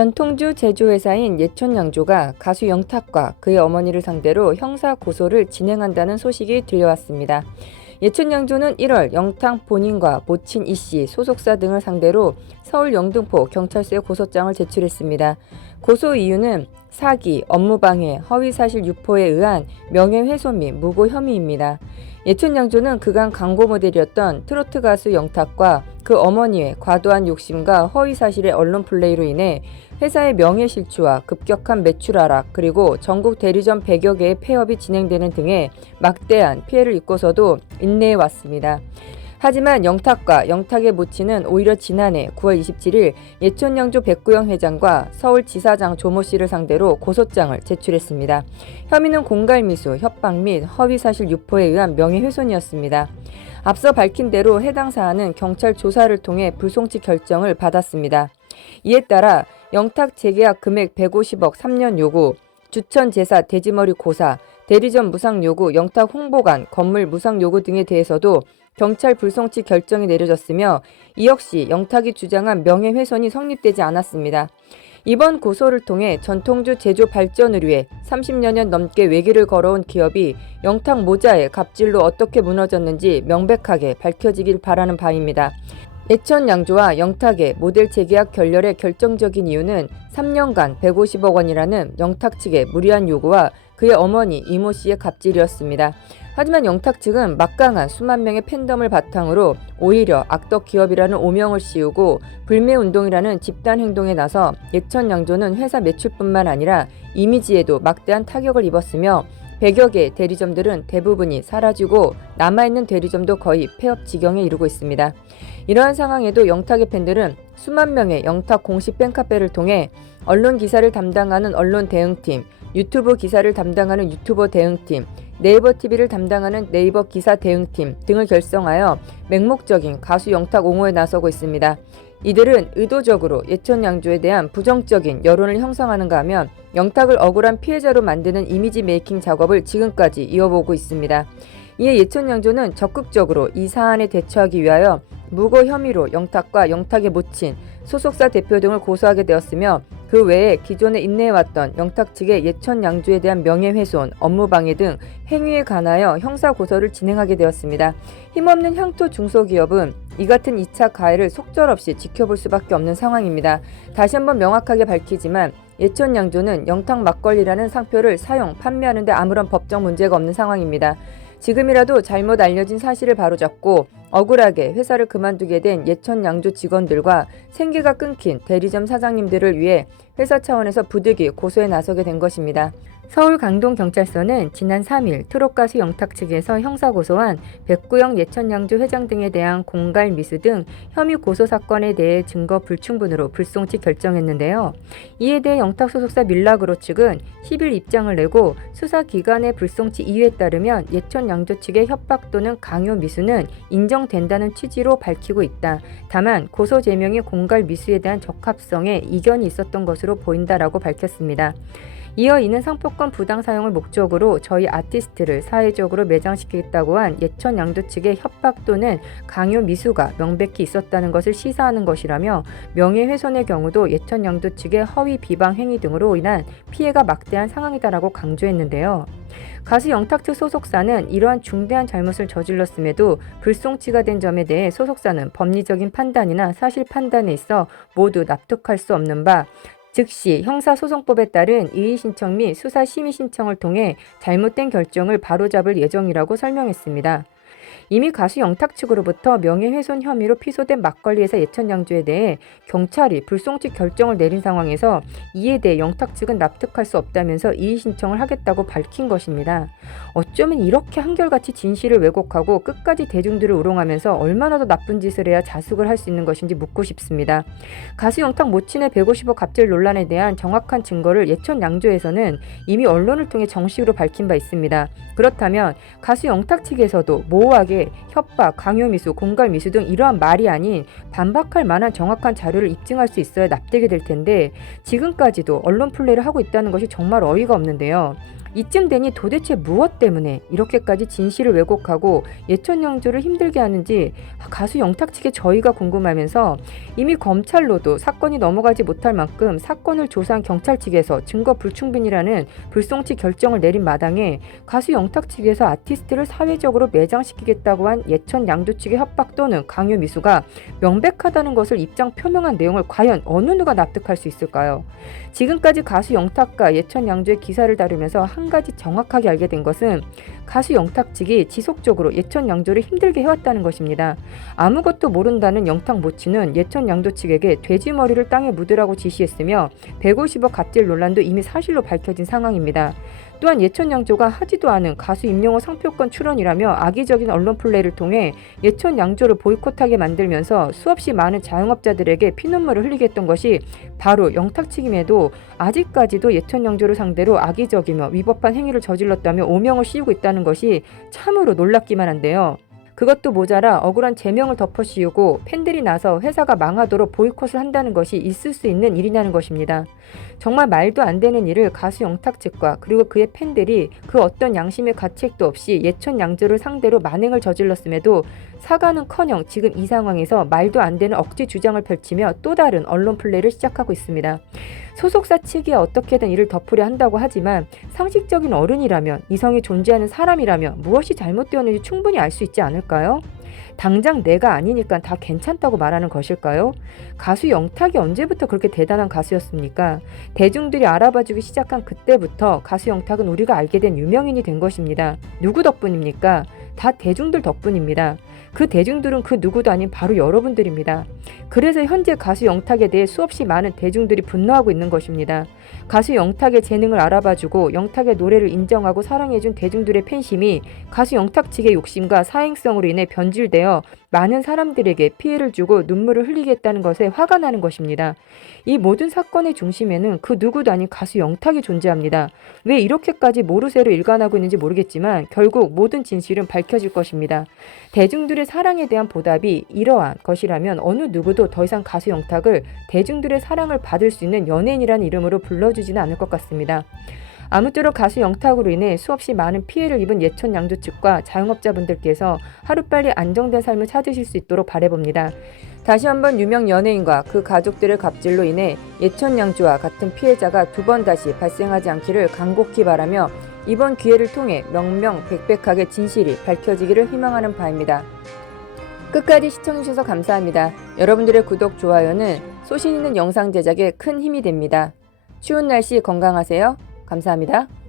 전통주 제조회사인 예촌양조가 가수 영탁과 그의 어머니를 상대로 형사 고소를 진행한다는 소식이 들려왔습니다. 예촌양조는 1월 영탁 본인과 모친 이씨, 소속사 등을 상대로 서울 영등포 경찰서에 고소장을 제출했습니다. 고소 이유는 사기, 업무방해, 허위사실 유포에 의한 명예훼손 및 무고 혐의입니다. 예촌양조는 그간 광고 모델이었던 트로트 가수 영탁과 그 어머니의 과도한 욕심과 허위사실의 언론 플레이로 인해 회사의 명예실추와 급격한 매출 하락 그리고 전국 대리점 100여 개의 폐업이 진행되는 등의 막대한 피해를 입고서도 인내해왔습니다. 하지만 영탁과 영탁의 모친은 오히려 지난해 9월 27일 예촌양조 백구영 회장과 서울지사장 조모 씨를 상대로 고소장을 제출했습니다. 혐의는 공갈미수, 협박 및 허위사실 유포에 의한 명예훼손이었습니다. 앞서 밝힌 대로 해당 사안은 경찰 조사를 통해 불송치 결정을 받았습니다. 이에 따라 영탁 재계약 금액 150억 3년 요구, 주천 제사 돼지머리 고사, 대리점 무상 요구, 영탁 홍보관, 건물 무상 요구 등에 대해서도 경찰 불송치 결정이 내려졌으며 이 역시 영탁이 주장한 명예훼손이 성립되지 않았습니다. 이번 고소를 통해 전통주 제조 발전을 위해 30여 년 넘게 외길을 걸어온 기업이 영탁 모자의 갑질로 어떻게 무너졌는지 명백하게 밝혀지길 바라는 바입니다. 예촌양조와 영탁의 모델 재계약 결렬의 결정적인 이유는 3년간 150억 원이라는 영탁 측의 무리한 요구와 그의 어머니 이모 씨의 갑질이었습니다. 하지만 영탁 측은 막강한 수만 명의 팬덤을 바탕으로 오히려 악덕 기업이라는 오명을 씌우고 불매운동이라는 집단 행동에 나서 예촌양조는 회사 매출뿐만 아니라 이미지에도 막대한 타격을 입었으며 100여 개의 대리점들은 대부분이 사라지고 남아있는 대리점도 거의 폐업 지경에 이르고 있습니다. 이러한 상황에도 영탁의 팬들은 수만 명의 영탁 공식 팬카페를 통해 언론 기사를 담당하는 언론 대응팀, 유튜브 기사를 담당하는 유튜버 대응팀, 네이버 TV를 담당하는 네이버 기사 대응팀 등을 결성하여 맹목적인 가수 영탁 옹호에 나서고 있습니다. 이들은 의도적으로 예촌양조에 대한 부정적인 여론을 형성하는가 하면 영탁을 억울한 피해자로 만드는 이미지 메이킹 작업을 지금까지 이어오고 있습니다. 이에 예촌양조는 적극적으로 이 사안에 대처하기 위하여 무고 혐의로 영탁과 영탁의 모친, 소속사 대표 등을 고소하게 되었으며 그 외에 기존에 인내해왔던 영탁 측의 예촌양조에 대한 명예훼손, 업무방해 등 행위에 관하여 형사고소를 진행하게 되었습니다. 힘없는 향토 중소기업은 이 같은 2차 가해를 속절없이 지켜볼 수밖에 없는 상황입니다. 다시 한번 명확하게 밝히지만 예촌양조는 영탁 막걸리라는 상표를 사용, 판매하는 데 아무런 법적 문제가 없는 상황입니다. 지금이라도 잘못 알려진 사실을 바로잡고 억울하게 회사를 그만두게 된 예촌양조 직원들과 생계가 끊긴 대리점 사장님들을 위해 회사 차원에서 부득이 고소에 나서게 된 것입니다. 서울 강동경찰서는 지난 3일 트롯가수 영탁 측에서 형사고소한 백구영 예촌양조 회장 등에 대한 공갈 미수 등 혐의 고소 사건에 대해 증거 불충분으로 불송치 결정했는데요. 이에 대해 영탁 소속사 밀라그로 측은 10일 입장을 내고 수사기관의 불송치 이유에 따르면 예촌양조 측의 협박 또는 강요 미수는 인정된다는 취지로 밝히고 있다. 다만 고소 제명의 공갈 미수에 대한 적합성에 이견이 있었던 것으로 보인다라고 밝혔습니다. 이어 이는 상표권 부당 사용을 목적으로 저희 아티스트를 사회적으로 매장시키겠다고 한 예촌양조 측의 협박 또는 강요 미수가 명백히 있었다는 것을 시사하는 것이라며 명예훼손의 경우도 예촌양조 측의 허위 비방 행위 등으로 인한 피해가 막대한 상황이다라고 강조했는데요. 가수 영탁 측 소속사는 이러한 중대한 잘못을 저질렀음에도 불송치가 된 점에 대해 소속사는 법리적인 판단이나 사실 판단에 있어 모두 납득할 수 없는 바 즉시 형사소송법에 따른 이의 신청 및 수사 심의 신청을 통해 잘못된 결정을 바로잡을 예정이라고 설명했습니다. 이미 가수 영탁 측으로부터 명예훼손 혐의로 피소된 막걸리 회사 예촌양조에 대해 경찰이 불송치 결정을 내린 상황에서 이에 대해 영탁 측은 납득할 수 없다면서 이의 신청을 하겠다고 밝힌 것입니다. 어쩌면 이렇게 한결같이 진실을 왜곡하고 끝까지 대중들을 우롱하면서 얼마나 더 나쁜 짓을 해야 자숙을 할 수 있는 것인지 묻고 싶습니다. 가수 영탁 모친의 150억 갑질 논란에 대한 정확한 증거를 예촌양조에서는 이미 언론을 통해 정식으로 밝힌 바 있습니다. 그렇다면 가수 영탁 측에서도 모호하게 협박, 강요미수, 공갈미수 등 이러한 말이 아닌 반박할 만한 정확한 자료를 입증할 수 있어야 납득이 될 텐데 지금까지도 언론 플레이를 하고 있다는 것이 정말 어이가 없는데요. 이쯤 되니 도대체 무엇 때문에 이렇게까지 진실을 왜곡하고 예천양조를 힘들게 하는지 가수 영탁 측의 저희가 궁금하면서 이미 검찰로도 사건이 넘어가지 못할 만큼 사건을 조사한 경찰 측에서 증거 불충분이라는 불송치 결정을 내린 마당에 가수 영탁 측에서 아티스트를 사회적으로 매장시키겠다고 한 예천양조 측의 협박 또는 강요 미수가 명백하다는 것을 입장 표명한 내용을 과연 어느 누가 납득할 수 있을까요? 지금까지 가수 영탁과 예천양조의 기사를 다루면서 한 가지 정확하게 알게 된 것은 가수 영탁 측이 지속적으로 예천양조를 힘들게 해왔다는 것입니다. 아무것도 모른다는 영탁 모친은 예천양조 측에게 돼지머리를 땅에 묻으라고 지시했으며 150억 갑질 논란도 이미 사실로 밝혀진 상황입니다. 또한 예천양조가 하지도 않은 가수 임영호 상표권 출원이라며 악의적인 언론 플레이를 통해 예천양조를 보이콧하게 만들면서 수없이 많은 자영업자들에게 피눈물을 흘리게 했던 것이 바로 영탁 측임에도 아직까지도 예천양조를 상대로 악의적이며 위법한 행위를 저질렀다며 오명을 씌우고 있다는 것이 참으로 놀랍기만 한데요. 그것도 모자라 억울한 제명을 덮어씌우고 팬들이 나서 회사가 망하도록 보이콧을 한다는 것이 있을 수 있는 일이냐는 것입니다. 정말 말도 안 되는 일을 가수 영탁 측과 그리고 그의 팬들이 그 어떤 양심의 가책도 없이 예천양조를 상대로 만행을 저질렀음에도 사과는커녕 지금 이 상황에서 말도 안 되는 억지 주장을 펼치며 또 다른 언론 플레이를 시작하고 있습니다. 소속사 측이 어떻게든 이를 덮으려 한다고 하지만 상식적인 어른이라면 이성이 존재하는 사람이라면 무엇이 잘못되었는지 충분히 알 수 있지 않을까요? 당장 내가 아니니까 다 괜찮다고 말하는 것일까요? 가수 영탁이 언제부터 그렇게 대단한 가수였습니까? 대중들이 알아봐주기 시작한 그때부터 가수 영탁은 우리가 알게 된 유명인이 된 것입니다. 누구 덕분입니까? 다 대중들 덕분입니다. 그 대중들은 그 누구도 아닌 바로 여러분들입니다. 그래서 현재 가수 영탁에 대해 수없이 많은 대중들이 분노하고 있는 것입니다. 가수 영탁의 재능을 알아봐주고 영탁의 노래를 인정하고 사랑해준 대중들의 팬심이 가수 영탁 측의 욕심과 사행성으로 인해 변질되어 많은 사람들에게 피해를 주고 눈물을 흘리게 했다는 것에 화가 나는 것입니다. 이 모든 사건의 중심에는 그 누구도 아닌 가수 영탁이 존재합니다. 왜 이렇게까지 모르쇠로 일관하고 있는지 모르겠지만 결국 모든 진실은 밝혀질 것입니다. 대중들의 사랑에 대한 보답이 이러한 것이라면 어느 누구도 더 이상 가수 영탁을 대중들의 사랑을 받을 수 있는 연예인이라는 이름으로 불러주지는 않을 것 같습니다. 아무쪼록 가수 영탁으로 인해 수없이 많은 피해를 입은 예천양조 측과 자영업자분들께서 하루빨리 안정된 삶을 찾으실 수 있도록 바라봅니다. 다시 한번 유명 연예인과 그 가족들의 갑질로 인해 예천양조와 같은 피해자가 두 번 다시 발생하지 않기를 간곡히 바라며 이번 기회를 통해 명명백백하게 진실이 밝혀지기를 희망하는 바입니다. 끝까지 시청해주셔서 감사합니다. 여러분들의 구독, 좋아요는 소신 있는 영상 제작에 큰 힘이 됩니다. 추운 날씨 건강하세요. 감사합니다.